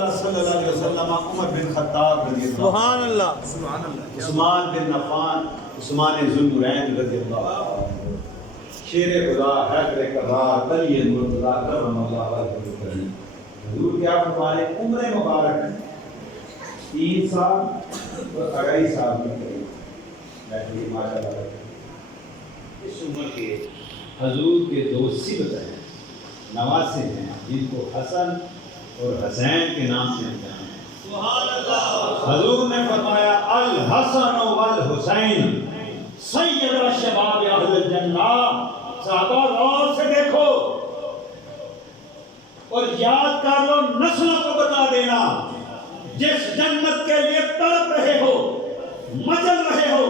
اللہ صلی اللہ علیہ وسلم عمر بن خطاب رضی اللہ سبحان اللہ، عثمان بن عفان عثمان ذو النورین رضی اللہ عنہ شیر خدا حیدر کرار علی المرتضیٰ کرم اللہ وجہہ الکریم حضور کیا فرمائے عمر مبارک 3 سال اور 2.5 سال میں قریب ماشاء اللہ اس عمر کے حضور کے 2 صبت ہیں نواسے ہیں جن کو حسن اور حسین کے نام سے جانا ہے. سبحان اللہ. حضور نے فرمایا الحسن والحسین سید الشباب اہل الجنہ. صحابہ غور سے دیکھو اور یاد کر لو، نسلوں کو بتا دینا جس جنت کے لیے تڑپ رہے ہو مچل رہے ہو،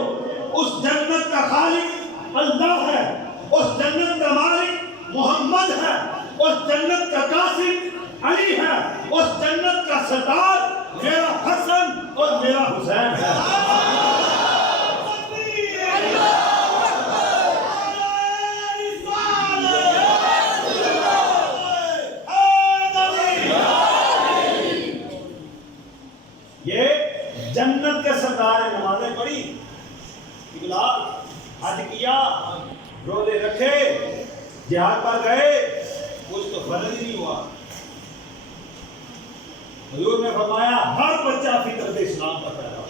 اس جنت کا خالق اللہ ہے، اس جنت کا مالک محمد ہے، اس جنت کا قاسم علی ہے، اس جنت کا سردار میرا حسن اور میرا حسین ہے. یہ جنت کے سردار ہیں. نمازیں پڑھی، اقلال حج کیا، روزے رکھے، جہاد پر گئے، کچھ تو فرض ہی نہیں ہوا. حضور نے فرمایا ہر بچہ فطرت اسلام کا پیدا ہو،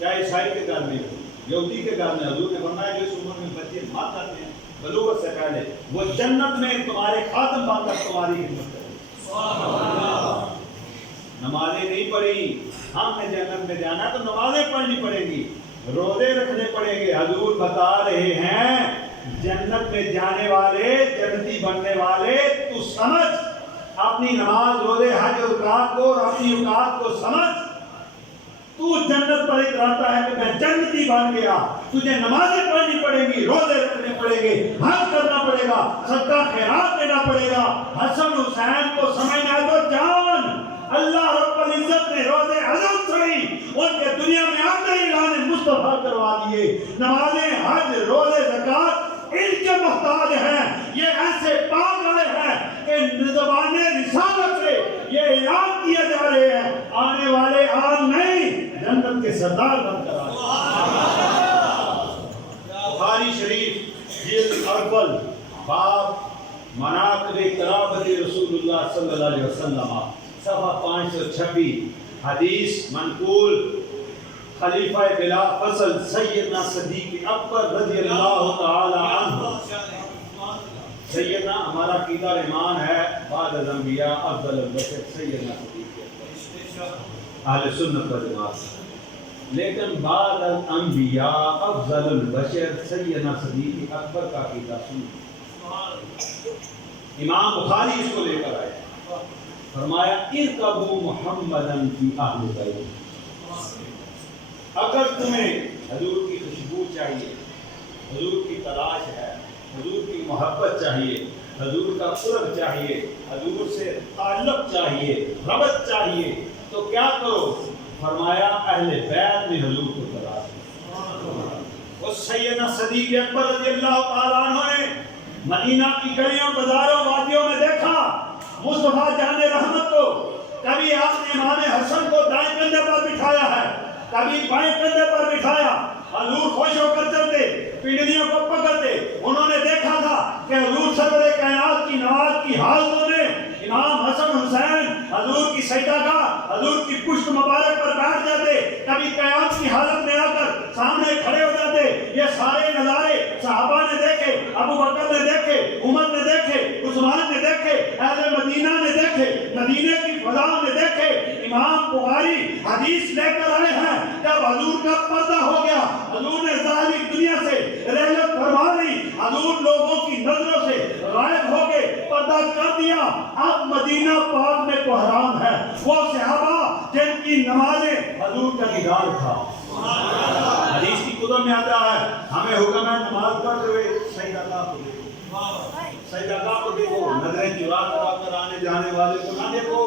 چاہے عیسائی کے گھر میں ہو یہودی کے گھر میں. حضور نے فرمایا جس عمر میں بچے مات آتے ہیں بلوغت سے پہلے، وہ جنت میں تمہارے خاتم بن کر تمہاری خدمت کریں. نمازیں نہیں پڑھی، ہم نے جنت میں جانا تو نمازیں پڑھنی پڑیں گی، روزے رکھنے پڑیں گے. حضور بتا رہے ہیں جنت میں جانے والے، جنتی بننے والے، تو سمجھ اپنی نماز روزے حج اوقات کو اور اپنی اوقات کو سمجھ. تو جنت پر اتراتا ہے کہ میں جنتی بن گیا، تجھے نمازیں پڑھنی پڑیں گی، روزے رکھنے پڑیں گے، حج کرنا پڑے گا، صدقہ خیرات دینا پڑے گا. حسن حسین کو سمجھنا ہے تو جان اللہ رب العزت نے روزے حضرت چھوڑی، ان کے دنیا میں آتے ہی اعلان مصطفیٰ کروا دیے. نمازیں حج روزے زکات ان کے محتاج ہیں. یہ ایسے پاک آئے ہیں کہ زبان رسالت سے یہ اعلان کیے جا رہے ہیں آنے والے آن نہیں، جنت کے سردار بن کر آئے. بخاری شریف جلد اول باب مناقب قرابت رسول اللہ صلی اللہ علیہ وسلم صفحہ 526 حدیث منقول خلیفہ بلا فصل سیدنا صدیق اکبر رضی اللہ تعالی عنہ. سیدنا ہمارا عقیدہ ایمان ہے بعد از انبیاء افضل البشر سیدنا صدیق اکبر اہل سنت و جماعت، لیکن بعد از انبیاء افضل البشر سیدنا صدیق اکبر کا عقیدہ سنو. امام بخاری اس کو لے کر آئے، فرمایا ارکبوا محمدا فی اہل بیت. اگر تمہیں حضور کی خوشبو چاہیے، حضور کی تلاش ہے، حضور کی محبت چاہیے، حضور کا قرب چاہیے، حضور سے تعلق چاہیے، ربط چاہیے، تو کیا کرو؟ فرمایا اہل بیت میں حضور کو تلاش کرو. اس سیدنا صدیق اکبر رضی اللہ تعالیٰ عنہ نے مدینہ کی گلیوں بازاروں وادیوں میں دیکھا مصطفیٰ جان رحمت کو. کبھی آپ نے امام حسن کو دائیں کندھے پر بٹھایا ہے، کبھی بائیں کندھے پر بٹھایا. حضور خوش ہو کر چلتے، پنڈلیوں کو پکڑتے. انہوں نے دیکھا تھا کہ حضور سرور کائنات کی نماز کی حالتوں میں امام حسن حسین حضور کی سجدہ گاہ، حضور کی پشت مبارک پر بیٹھ جاتے، کبھی قیام کی حالت میں آ کر سامنے کھڑے ہو جاتے. یہ سارے نظارے صحابہ نے دیکھے، ابو بکر نے دیکھے، عمر نے دیکھے، عثمان نے دیکھے، اہل مدینہ نے دیکھے، مدینے کی فضا نے دیکھے. امام بخاری حدیث لے کر آئے ہیں جب حضور کا پردہ ہو گیا، حضور نے ظاہری دنیا سے رحلت فرما لی، حضور لوگوں کی نظروں سے غائب ہو گئے، پردہ کر دیا. اب مدینہ پاک میں کو حرام ہے وہ صحابہ جن کی نمازیں حضور کا دیدار تھا. حدیث کی کتب میں آتا ہے ہمیں حکم ہے نماز پڑھتے ہوئے سجدہ گاہ کو دیکھو، سجدہ گاہ کو دیکھو، نظریں چرا کر آنے جانے والے کو نہ دیکھو،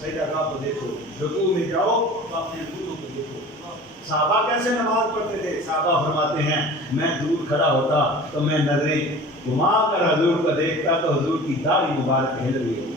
سجدہ گاہ کو دیکھو. رکوع میں جاؤ تو اپنے رکوع کو دیکھو. صحابہ کیسے نماز پڑھتے تھے؟ صحابہ فرماتے ہیں میں دور کھڑا ہوتا تو میں نظریں گھما کر حضور کو دیکھتا تو حضور کی داڑھی مبارک ہل رہی ہوتی.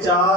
4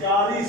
40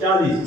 40।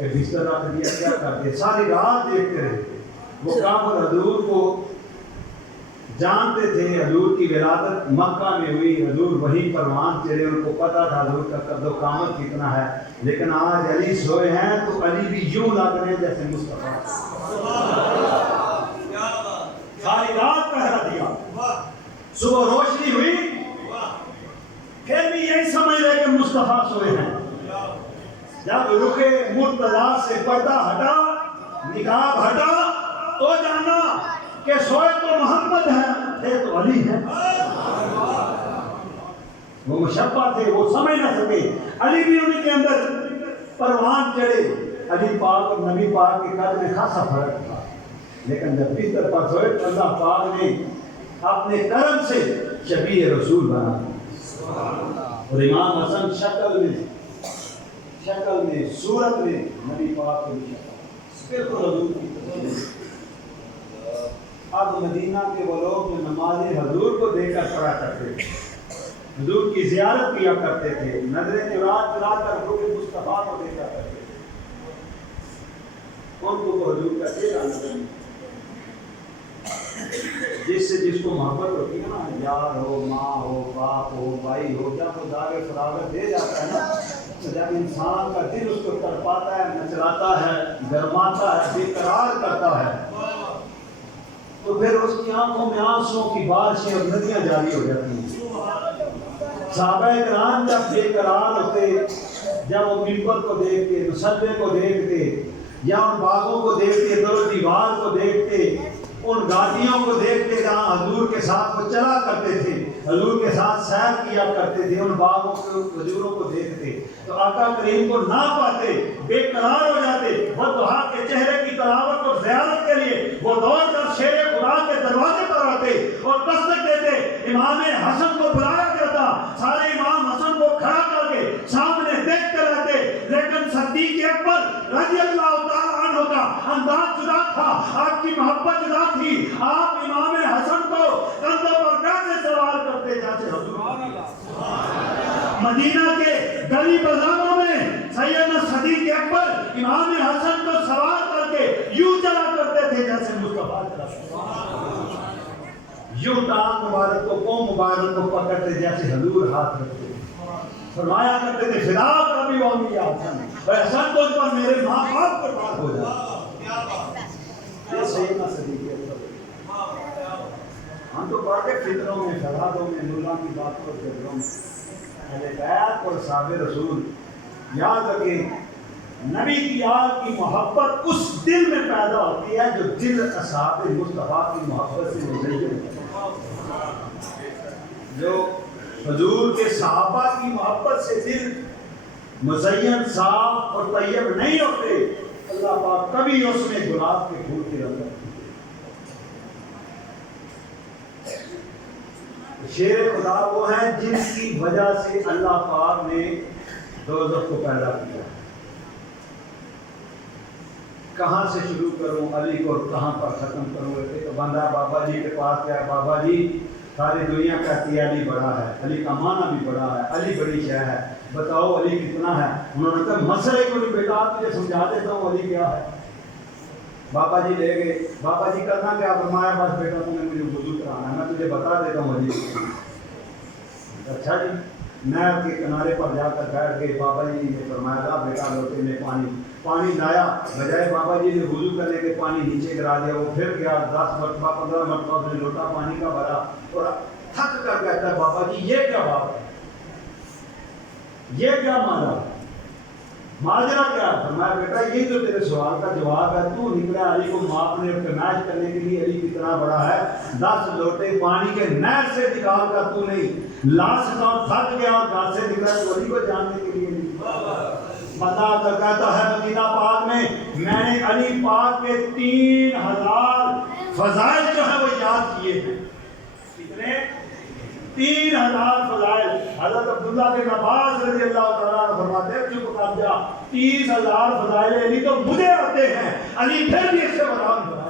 کہ بستر رکھ دیا کیا کرتے، ساری رات دیکھتے رہتے. وہ کافر حضور کو جانتے تھے، حضور کی ولادت مکہ میں ہوئی، حضور وہی پروان چڑھے، ان کو پتا تھا حضور کا قد و قامت کتنا ہے. لیکن آج علی سوئے ہیں تو علی بھی یوں لگ رہے ہیں جیسے مصطفیٰ. ساری رات پہرا دیا، صبح روشنی ہوئی پھر بھی یہی سمجھ رہے کہ مصطفیٰ سوئے ہیں. جب رخ مرتضیٰ سے پردہ ہٹا، نقاب ہٹا، تو جانا کہ سوئے تو محمد ہیں، تھے تو علی ہیں. وہ مشبہ تھے، وہ سمجھ نہ سکے. علی بھی ان کے اندر پروان چڑھے. علی پاک اور نبی پاک کے قد میں خاصا فرق تھا، لیکن جب بستر پر سوئے تو اللہ پاک نے اپنے کرم سے شبیہ رسول بنا. اور امام حسن شکل میں صورت میں نبی پاک کو بالکل حضور کی تصویر. اب مدینہ کے وہ لوگ جو نماز حضور کو دے کر پڑھا کرتے تھے، حضور کی زیارت کیا کرتے تھے، نظریں چرا کر روح مصطفیٰ کو دیکھا کرتے تھے، ان کو حضور کا چہرہ نظر نہیں. جس سے جس کو محبت ہوتی ہے نا، یار ہو، ماں ہو، باپ ہو، بھائی ہو، جب وہ داغ فراغت دے جاتا ہے نا، تو جب انسان کا دل اس کو تڑپاتا ہے، نچلاتا ہے، گرماتا ہے، بے قرار کرتا ہے، تو پھر اس کی آنکھوں میں آنسوؤں کی بارشیں اور ندیاں جاری ہو جاتی ہیں. صحابہ کرام جب بے قرار ہوتے، جب وہ ممبر کو دیکھتے، مصلے کو دیکھتے، یا ان باغوں کو دیکھتے، در و دیوار کو دیکھتے، ان گاڑیوں کو دیکھتے جہاں حضور کے ساتھ وہ چلا کرتے تھے، حضور کے ساتھ سیر کیا کرتے تھے، ان باغوں کے کھجوروں کو دیکھتے تو آقا کریم کو نہ پاتے، بے قرار ہو جاتے. وہ دعا کے چہرے کی تلاوت اور زیارت کے لیے وہ دوڑ کر شیر خدا کے دروازے پر آتے اور دستک دیتے. امام حسن کو بلایا جاتا، سارے امام حسن کو کھڑا کر کے سامنے دیکھتے رہتے. لیکن صدیق اکبر رضی اللہ تعالیٰ عنہ کا انداز جدا تھا، آپ کی محبت جدا تھی. آپ امام حسن کو کندھوں پر کیسے سوار کرتے جیسے حضور. مدینہ کے گلی بازاروں میں سیدنا صدیق اکبر امام حسن کو سوار کر کے یوں چلا کرتے تھے جیسے مصطفیٰ چلا. یوں ٹانگ مبارک کو، پاؤں مبارک کو پکڑتے جیسے حضور ہاتھ رکھتے. فرمایا کرتے تھے فدا کبھی وہ میرا حسن، اور حسن کو پر میرے ماں باپ پر بات ہو جائے. یہ سیدنا صدیق اکبر. ہم تو پڑھ کے فطروں میں، فرادوں میں، نورا کی بات کو فطروں میں اہل بیت اور صحابہ رسول یاد رکھیں. نبی کی یاد کی محبت اس دل میں پیدا ہوتی ہے جو دل اصحاب مصطفیٰ کی محبت سے مزین ہے. جو حضور کے صحابہ کی محبت سے دل مزین، صاف اور طیب نہیں ہوتے، اللہ پاک کبھی اس میں گلاب کے پھول کی رنگت. شیر خدا وہ ہیں جن کی وجہ سے اللہ پاک نے دوزخ کو پیدا کیا. کہاں سے شروع کروں علی کو، کہاں پر ختم کروں. ایک بندہ بابا جی کے پاس گیا، بابا جی ساری دنیا کہتی ہے علی بڑا ہے، علی کا معنی بھی بڑا ہے، علی بڑی شے ہے، بتاؤ علی کتنا ہے. انہوں نے کہا مسئلے کو نہیں بیٹا، تجھے سمجھا دیتا ہوں علی کیا ہے. بابا جی لے گئے. بابا جی کرنا کیا؟ فرمایا بس بیٹا تمہیں مجھے وضو کرانا ہے، میں تجھے بتا دیتا ہوں علی. اچھا جی. نہر کے کنارے پر جا کر بیٹھ گئے. بابا جی نے فرمایا لا بیٹا لوٹے میں پانی لایا. بجائے بابا جی نے وضو کرنے کے پانی نیچے گرا دیا. وہ پھر گیا 10 مرتبہ 15 مرتبہ اس نے لوٹا پانی کا بھرا اور تھک کر کہتا ہے بابا جی یہ کیا بات ہے، یہ کیا ماجرا کیا؟ فرمایا بیٹا یہ جو تیرے سوال کا جواب ہے، تو نکلا علی کو ماپنے اور پیمائش کرنے کے لیے علی کتنا بڑا ہے. 10 لوٹے پانی کے نہر سے نکال کر تو نہیں لا سکا، تھک گیا اور گھر سے نکلا تو علی کو جاننے کے لیے نہیں. بتا کر کہتا ہے مدینہ پاک میں نے علی پاک کے 3000 فضائل جو ہے وہ یاد کیے ہیں. کتنے؟ 3000 فضائل. حضرت عبداللہ بن عباس رضی اللہ تعالیٰ عنہ فرماتے ہیں چپ کر جا، 30,000 فضائل علی تو مجھے آتے ہیں، علی پھر بھی اس سے بڑا نہیں بڑا.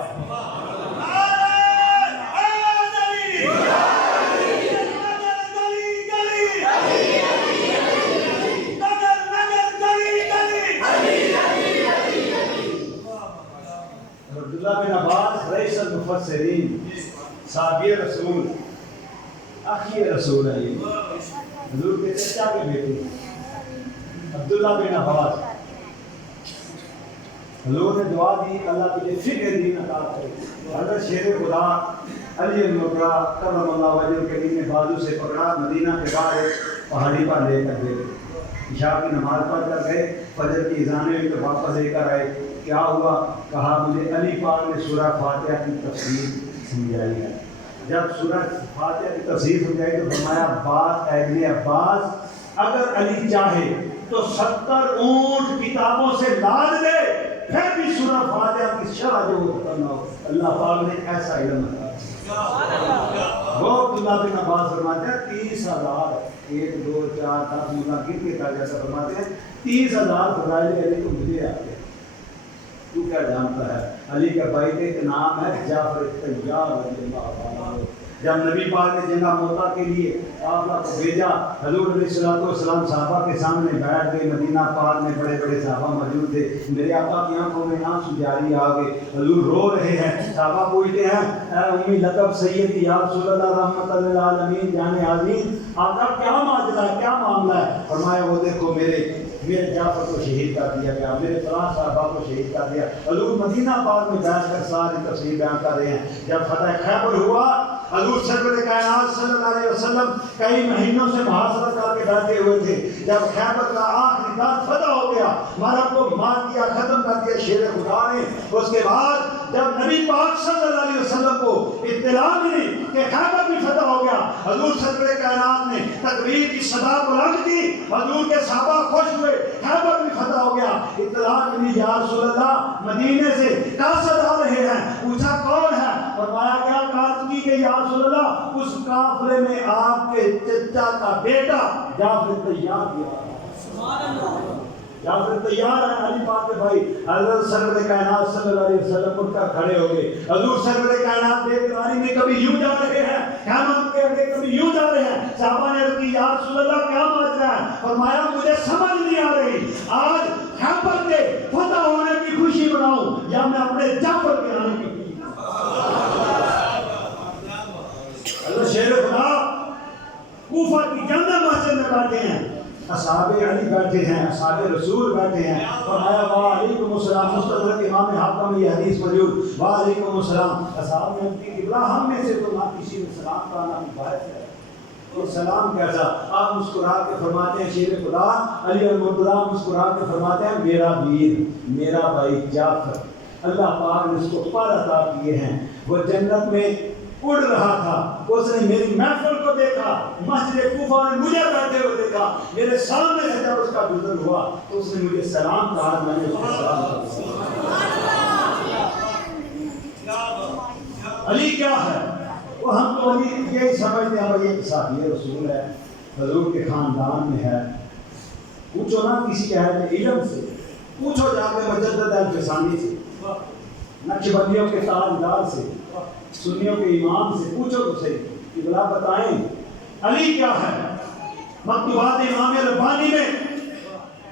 عبداللہ بن عباس رئیس المفسرین، صحابی رسول، اخی رسول ہے، یہ حضور کے چچا کے بیٹے عبداللہ بن عباس. حضور نے دعا دی اللہ تجھے فکر دین عطا کرے. حضرت شیر خدا علی المرتضیٰ کرم اللہ وجہ الکریم نے بازو سے پکڑا، مدینہ کے باہر پہاڑی پر لے کر گئے. عشاء کی نماز پڑھ کر گئے، فجر کی اذانیں ہوئی تو واپس لے کر آئے. کیا ہوا؟ کہا مجھے علی پاک نے سورہ فاتحہ کی تفسیر سمجھائی ہے. جب سورہ فاتحہ کی تفسیر سمجھائی تو فرمایا عباس، اے ابن عباس، اگر علی چاہے تو 70 اونٹ کتابوں سے لاد دے، پھر بھی سورہ فاتحہ کی شرح جو ختم نہ ہو. اللہ پاک نے ایسا علم عطا کیا. وہ عبداللہ بن عباس فرماتے ہیں 30,000، 1 2 4 10 ملا گر کے کہا جیسا فرماتے ہیں 30,000 فضائل علی کو مجھے آتے ہیں. تو کیا جانتا ہے؟ علی کا بھائی کا ایک نام ہے جعفر طیار رضی اللہ عنہ. جب نبی پاک نے جنگہ موتا کے لیے قافلہ کو بھیجا، حضور علیہ السلام صحابہ کے سامنے بیٹھ گئے. مدینہ پاک میں بڑے بڑے صحابہ موجود تھے. میرے آقا کی آنکھوں میں آنسو جاری آ گئے. حضور رو رہے ہیں. صحابہ پوچھتے ہیں اے امی لقب سیدی یا رسول اللہ رحمت للعالمین جان عظیم، آقا کیا ماجرا ہے، کیا معاملہ ہے؟ فرمایا وہ دیکھو میرے جعفر کو شہید کر دیا گیا، میرے فلاں صحابہ کو شہید کر دیا. حضور مدینہ پاک میں بیٹھ کر ساری تفصیل بیان کر رہے ہیں. جب فتح خیبر ہوا، حضور سرور کائنات صلی اللہ علیہ وسلم کئی مہینوں سے محاصرہ کر کے بیٹھے ہوئے تھے. جب خیبر کا آخری دن فتح ہو گیا، مرد کو مار دیا، ختم کر دیا شیر خدا نے. اس کے بعد جب نبی پاک صلی اللہ علیہ وسلم کو اطلاع ملی کہ خیبر بھی فتح ہو گیا، حضور سرور کائنات نے تکبیر کی صدا بلند کی. حضور کے صحابہ خوش ہوئے، خیبر بھی فتح ہو گیا. اطلاع ملی یا رسول اللہ مدینے سے قاصد آ رہے ہیں. پوچھا کون ہے؟ فرمایا کیا قاصد کی کہ یا رسول اللہ اس قافلے میں آپ کے چچا کا بیٹا جعفر طیار کیا. سبحان اللہ. جعفر طیار ہے علی پاک کے بھائی. حضرت سرور کائنات صلی اللہ علیہ وسلم اٹھ کر کھڑے ہو گئے. حضور سرور کائنات بے قراری میں کبھی یوں جا رہے ہیں، قیامت کے آگے کبھی یوں جا رہے ہیں. صحابہ نے عرض کی یا رسول اللہ کیا ماجرا ہے؟ فرمایا مجھے سمجھ نہیں آ رہی، آج خیبر کے فتح ہونے کی خوشی مناؤں یا میں اپنے جعفر کے آنے کی خوشی مناؤں. اللہ شیر خدا کوفہ کی جامع مسجد میں بیٹھے ہیں، اصحاب علی بیٹھے ہیں، اصحاب رسول بیٹھے ہیں. فرمایا وعلیکم السلام. مستدرک امام حاکم یہ حدیث موجود. وعلیکم السلام. اصحاب نے کی قبلہ ہم میں سے تو نہ کسی نے سلام کا نہ مبارک ہے. اور سلام کیسا؟ آپ مسکرا کے فرماتے ہیں شیر خدا علی المرتضیٰ مسکرا کے فرماتے ہیں میرا ویر، میرا بھائی جعفر، اللہ پاک نے اس کو پر عطا کیے ہیں. وہ جنت میں اڑ رہا تھا، اس نے میری محفل کو دیکھا، مسجد کوفہ میں مجھے بیٹھے ہوئے دیکھا. میرے سامنے سے جب اس کا گزر ہوا تو اس نے مجھے سلام کہا، میں نے اس کو سلام کہا. علی کیا ہے؟ وہ ہم تو علی یہی سمجھتے ہیں بھائی ایک صحابی رسول ہے، حضور کے خاندان میں ہے. پوچھو نا کسی اہل علم سے، پوچھو جا کے مجدد الفسانی سے، نقشبندیوں کے تاجدار سے، سنیوں کے امام سے پوچھو تو صحیح کہ بلا بتائیں علی کیا ہے. مکتوبات امام ربانی میں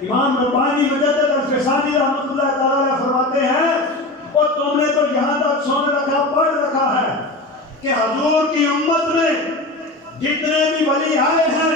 امام ربانی مجدد الفسانی رحمۃ اللہ تعالی فرماتے ہیں اور تم نے تو یہاں تک سن رکھا، پڑھ رکھا ہے کہ حضور کی امت میں جتنے بھی ولی آئے ہیں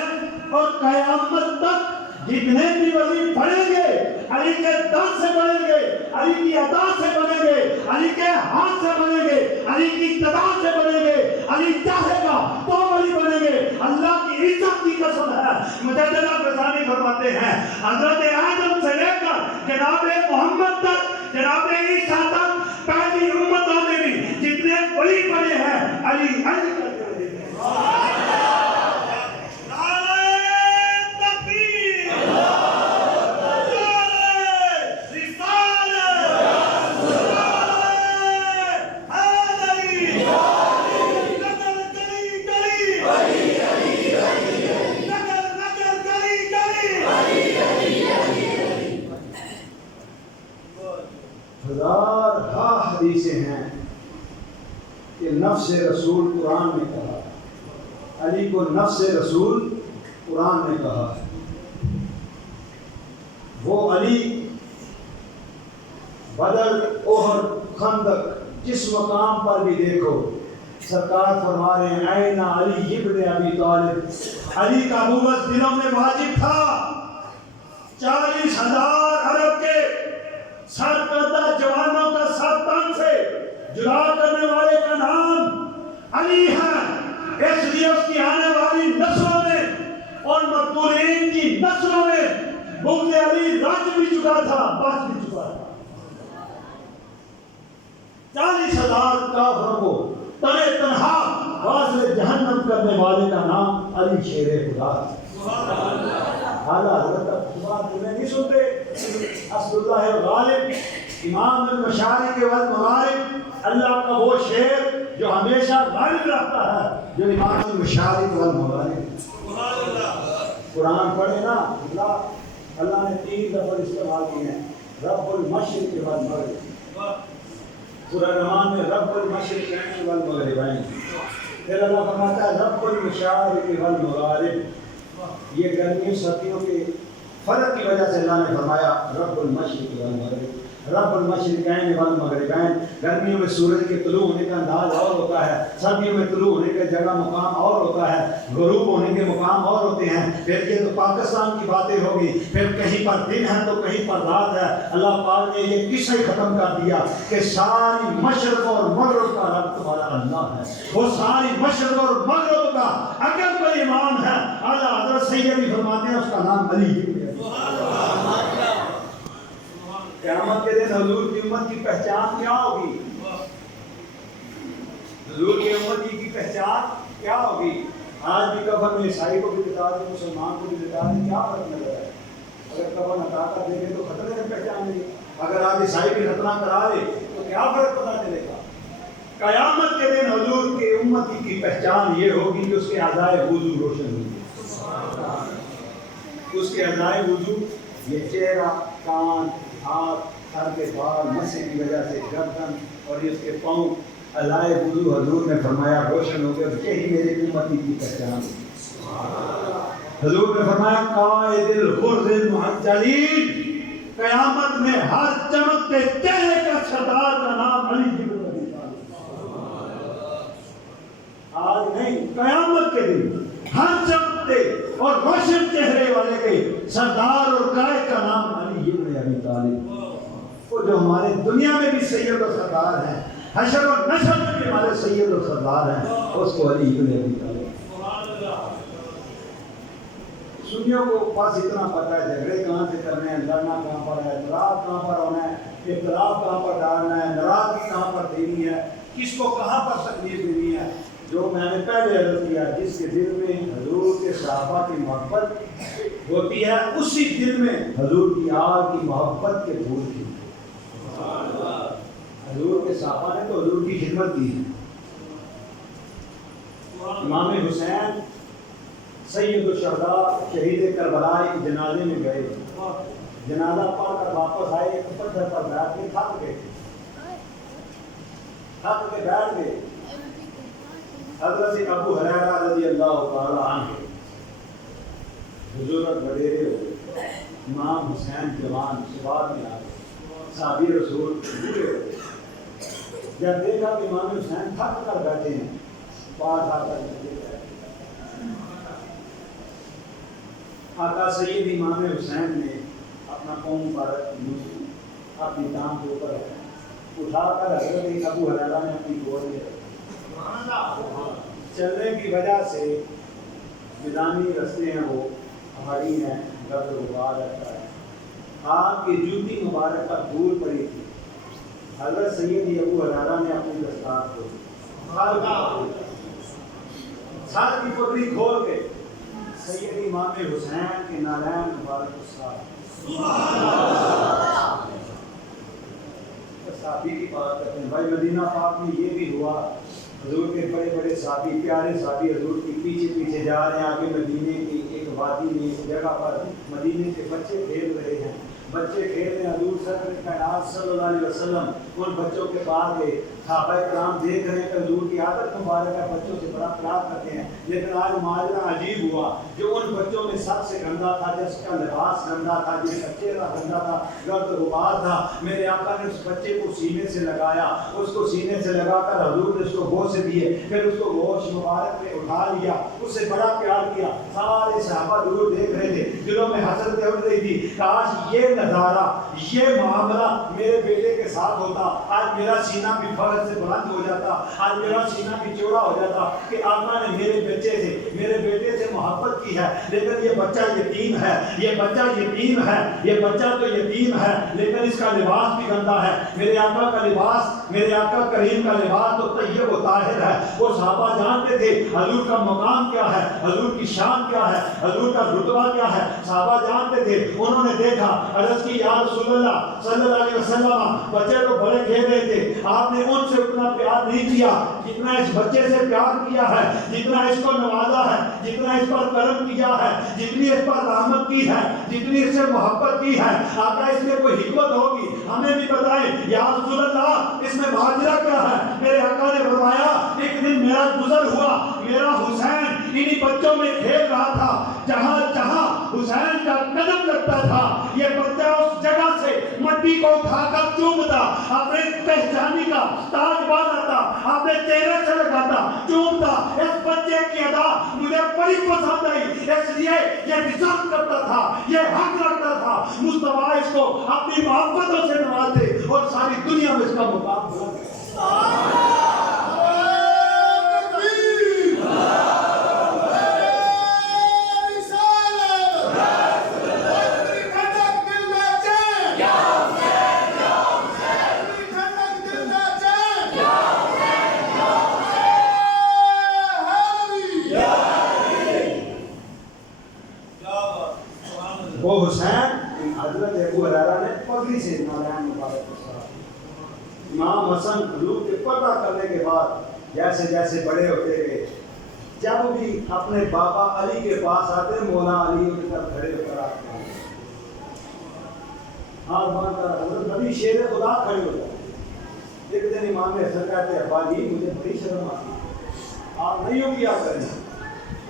اور قیامت تک جتنے بھی ولی بڑھیں گے علی کے دم سے بڑھیں گے، علی کی ادا سے بڑھیں گے، علی کے ہاتھ سے بڑھیں گے، علی کی اقتدا سے بڑھیں گے. علی چاہے گا تو ولی بنیں گے. اللہ کی عزت کی قسم ہے. مجدد الفسانی فرماتے ہیں حضرت آدم سے لے کر جناب محمد تک، جناب عیسیٰ تک پہلی امتوں میں بھی جتنے ولی بنے ہیں علی علی کرتے رہے ہیں. حدیثیں ہیں کہ نفس رسول قرآن نے کہا، علی کو نفس رسول قرآن نے کہا. وہ علی بدر، احد، خندق جس مقام پر بھی دیکھو سرکار فرما رہے ہیں این علی ابن ابی طالب، علی کا نبوت دلوں میں واجب تھا۔ 40,000 عرب کے سرکردہ جوانوں کا سر تن سے جدا کرنے والے کا نام علی ہے، اس لیے اس کی آنے والی نسلوں میں اور مقتولین کی نسلوں میں بغض علی رج بھی چکا تھا، بچ بھی چکا تھا۔ 40,000 کافروں کو تنے تنہا واصل جہنم کرنے والے کا نام علی شیر خدا ہے۔ اعلیٰ حضرت بات تمہیں نہیں سنتے؟ اسد اللہ الغالب، امام المشارق والمغارب، اللہ کا وہ شیر جو ہمیشہ غالب رہتا ہے، جو امام المشارق والمغارب۔ قرآن پڑھے نا، اللہ نے 3 لفظ استعمال کیے ہیں، رب المشرق والمغرب۔ سورہ رحمان میں رب المشرقین والمغربین، پھر اللہ فرماتا ہے رب المشارق والمغارب۔ یہ گرمیوں سردیوں کے فرق کی وجہ سے اللہ نے فرمایا رب المشرق والمغرب، رب المشرقین والمغربین۔ گرمیوں میں سورج کے طلوع ہونے کا انداز اور ہوتا ہے، سردیوں میں طلوع ہونے کا جگہ مقام اور ہوتا ہے، غروب ہونے کے مقام اور ہوتے ہیں۔ پھر یہ تو پاکستان کی باتیں ہوگی، پھر کہیں پر دن ہے تو کہیں پر رات ہے۔ اللہ پاک نے یہ قصہ ہی ختم کر دیا کہ ساری مشرق اور مغرب کا رب تمہارا اللہ ہے۔ وہ ساری مشرق اور مغرب کا اگر کوئی امام ہے، اعلیٰ حضرت سیدی فرماتے ہیں اس کا نام علی ہے۔ قیامت کے دن حضور کی امت کی پہچان کیا ہوگی؟ حضور کی امت کی پہچان کیا ہوگی؟ آج بھی کفن میں عیسائی کو بھی بتا دیں، مسلمان کو بھی بتا دیں، کیا فرق نظر ہے؟ اگر کفن ہٹا کر دیکھیں تو خطرے میں پہچان نہیں، اگر آج عیسائی بھی ختنہ کرا دے تو کیا فرق پتہ چلے گا؟ قیامت کے دن حضور کی امتی کی پہچان یہ ہوگی کہ اس کے اعضائے وضو روشن ہوگی۔ اس کے اعضائے وضو، یہ چہرہ، کان، ہاتھ، سر کے بال، مسے کی وجہ سے گردن اور اس کے پاؤں، اعضائے وضو حضور نے فرمایا روشن ہو گئے، یہی میرے امتی کی پہچان ہے۔ حضور نے فرمایا قائد الغر المحجلین، قیامت میں ہر چمکتے چہرے کا سردار کا نام علی بن ابی طالب۔ آج نہیں، قیامت کے دن ہر چمکتے اور روشن چہرے والے کے سردار اور قائد کا نام علی بن ابی طالب۔ وہ جو ہمارے دنیا میں بھی سید و سردار ہیں، حشر و نشر میں بھی ہمارے سید و سردار ہیں، اس کو علی بن ابی طالب۔ سنیوں کو بس اتنا پتہ ہے جھگڑے کہاں سے کرنے ہیں، لڑنا کہاں پر ہے، اختلاف کہاں پر ہونا ہے، اختلاف کہاں پر ڈالنا ہے، ناراضگی کہاں پر دینی ہے، کس کو کہاں پر تکلیف دینی ہے۔ جو میں نے پہلے عرض کیا، جس کے دل میں حضور کے صحابہ کی محبت ہوتی ہے، اسی دل میں حضور کی آل کی محبت کے پھول کی۔ حضور کے صحابہ نے تو حضور کی خدمت کی ہے۔ امام حسین سید الشہداء شہید کربلا کے جنازے میں گئے، جنازہ پڑھ کر واپس آئے، ایک پتھر پر بیٹھ کے تھک گئے، بیٹھ گئے۔ حضرت ابو ہریرہ رضی اللہ تعالی عنہ بزرگ وڈیرے ہوئے، امام حسین جوان شباب میں آ گئے، صحابی رسول بوڑھے ہوئے۔ جب دیکھا کہ امام حسین تھک کر بیٹھے ہیں، پاس آ کر آقا سید امام حسین نے اپنا قوم پر اپنی ٹانگ کے اوپر اٹھا کر حضرت ابو ہریرہ نے اپنی گود میں رکھا۔ چلنے کی وجہ سے میدانی رستے ہیں، وہ پہاڑی ہیں، گرد و غبار رہتا ہے، آپ کی جوتی مبارک پر دھول پڑی تھی۔ حضرت سید ابو ہریرہ نے اپنی دستار کو سر کی پگڑی کھول کے سید امام حسین کے نالین مبارک کو صحابی کی بات کرتے ہیں۔ بھائی مدینہ پاک میں یہ بھی ہوا، حضور کے بڑے بڑے صحابی، پیارے صحابی حضور کے پیچھے پیچھے جا رہے ہیں، آگے مدینے کی ایک وادی میں ایک جگہ پر مدینے کے بچے کھیل رہے ہیں، بچے کھیل رہے ہیں، حضور صلی اللہ علیہ وسلم ان بچوں کے پاس گئے، صحابہ کرام دیکھ رہے ہیں کہ حضور کی عادت مبارک ہے، بچوں سے بڑا پیار کرتے ہیں، لیکن آج ماجرا عجیب ہوا، جو ان بچوں میں سب سے گندا تھا، جس کا لباس گندا تھا، جس کا چہرہ گندا تھا، گرد غبار تھا، میرے آقا نے اس بچے کو سینے سے لگایا، اس کو سینے سے لگا کر حضور نے اس کو گوشت دیے، پھر اس کو گوشت مبارک میں اٹھا لیا، اس سے بڑا پیار کیا۔ سارے صحابہ دور دیکھ رہے تھے، دلوں میں حسرت اٹھ رہی تھی، کاش یہ نظارہ، یہ معاملہ میرے بیٹے کے ساتھ ہوتا، آج میرا سینہ بھی فرض سے بلند ہو جاتا، آج میرا سینہ بھی چوڑا ہو جاتا کہ آقا نے میرے بچے سے، میرے بیٹے سے محبت کی ہے، لیکن یہ بچہ یتیم ہے، یہ بچہ یتیم ہے، یہ بچہ تو یتیم ہے، لیکن اس کا لباس بھی گندا ہے۔ میرے آقا کا لباس، میرے آقا کریم کا لباس تو طیب و طاہر ہے۔ وہ صحابہ جانتے تھے حضور کا مقام کیا ہے، حضور کی شان کیا ہے، حضور کا رتبہ کیا ہے، صحابہ جانتے تھے۔ انہوں نے دیکھا، عرض کی یا رسول اللہ صلی اللہ علیہ وسلم، بچے کو بڑے کھیل رہے تھے، آپ نے ان سے اتنا پیار نہیں کیا جتنا اس بچے سے پیار کیا ہے، جتنا اس کو نوازا ہے، جتنا اس پر کرم کیا ہے، جتنی اس پر رحمت کی ہے، جتنی اس سے محبت کی ہے۔ آقا اس میں کوئی حکمت ہوگی ہمیں بھی بتائیں یا رسول اللہ، اس میں ماجرا کیا ہے؟ میرے آقا نے فرمایا ایک دن میرا گزر ہوا، میرا حسین انہی بچوں میں کھیل رہا تھا، جہاں جہاں حسین کا قدم لگتا تھا یہ بچہ اس جگہ سے مٹی کو اٹھا کر چومتا، اپنے پہچانی کا تاج باندھتا، اپنے چہرے سے لگاتا، چومتا۔ اس بچے کی ادا مجھے بڑی پسند آئی، اس لیے یہ ڈیزرو کرتا تھا، یہ حق رکھتا تھا مصطفیٰ اس کو اپنی محبتوں سے نوازے اور ساری دنیا میں اس کا مقام بلند۔ وہ حسین حضرت ابو ہریرہ نے پگڑی سے نالین مبارک کو امام حسن حضور کے پردہ کرنے کے بعد جیسے جیسے بڑے ہوتے گئے، جب بھی اپنے بابا علی کے پاس آتے، مولا علی ان پر کھڑے ہو کر آتے ہیں، ہاتھ باندھ کر حضرت نبی شیر خدا کھڑے ہو جاتے۔ ایک دن امام حسن کہتے ہیں ابا جی مجھے بڑی شرم آتی ہے، آپ نہیں ہو کیا کریں؟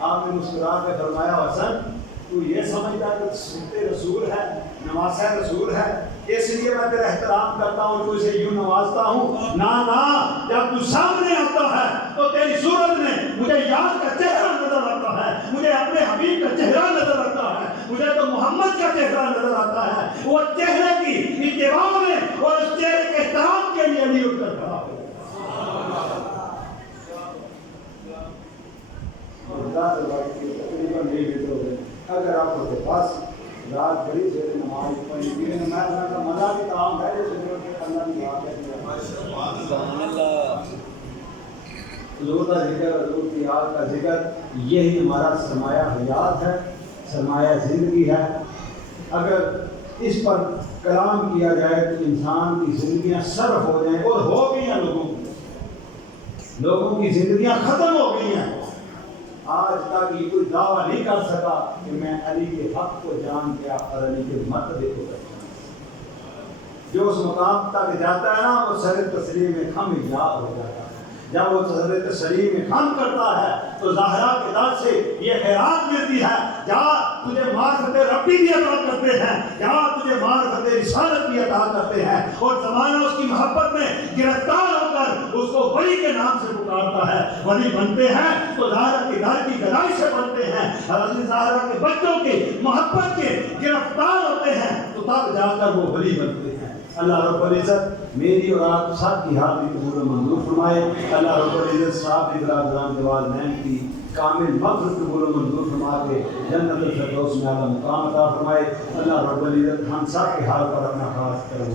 آپ نے مسکرا کے فرمایا حسن تو یہ سمجھتا ہے کہ سنتے رسول ہے، نواسہ رسول ہے، اس لیے میں تیرا احترام کرتا ہوں، تو اسے یوں نوازتا ہوں؟ نا نا، جب تو سامنے آتا ہے تو تیری صورت میں مجھے یاد کا چہرہ نظر آتا ہے، مجھے اپنے حبیب کا چہرہ نظر آتا ہے، مجھے تو محمد کا چہرہ نظر آتا ہے۔ وہ چہرے کی اتباع میں اور اس چہرے کے احترام کے لیے نہیں اٹھ کر کھڑا ہو۔ اگر آپ کو پاس رات بڑی سے نماز پڑھی، میں کا مزہ بھی کام ہے، اللہ کی بات ہے، حضور کا ذکر، حضور کی یاد کا ذکر، یہی ہمارا سرمایہ حیات ہے، سرمایہ زندگی ہے۔ اگر اس پر کلام کیا جائے تو انسان کی زندگیاں صرف ہو جائیں، اور ہو گئی ہیں، لوگوں کی زندگیاں ختم ہو گئی ہیں۔ آج تک یہ کوئی دعویٰ نہیں کر سکا کہ میں علی کے حق کو جان گیا اور علی کے مرتبے کو پہچان۔ جو اس مقام تک جاتا ہے نا، وہ سر تسلیم میں خم ایجاد ہو جاتا ہے۔ جب وہ سر تسلیم میں خم کرتا ہے تو زہرا کے در سے یہ خیرات ملتی ہے، جا تجھے معرفت ربی بھی عطا کرتے ہیں، جا تجھے معرفت رسالت بھی عطا کرتے ہیں، اور زمانہ اس کی محبت میں گرفتار ہو کر اس کو ولی کے نام سے پکارتا ہے۔ ولی بنتے ہیں تو زہرا کے در کی گدائی سے بنتے ہیں، حضرت زہرا کے بچوں کے محبت کے گرفتار ہوتے ہیں تو تب جا کر وہ ولی بنتے ہیں۔ اللہ رب العزت میری اور آپ سب کی حاضری قبول و منظور فرمائے۔ اللہ رب العزت صاحب ابراہیم کے والدین کی کامل مغفرت قبول و منظور فرما کے جنت الفردوس میں اعلیٰ مقام عطا فرمائے۔ اللہ رب العزت ہم سب کے حال پر اپنا خاص کرم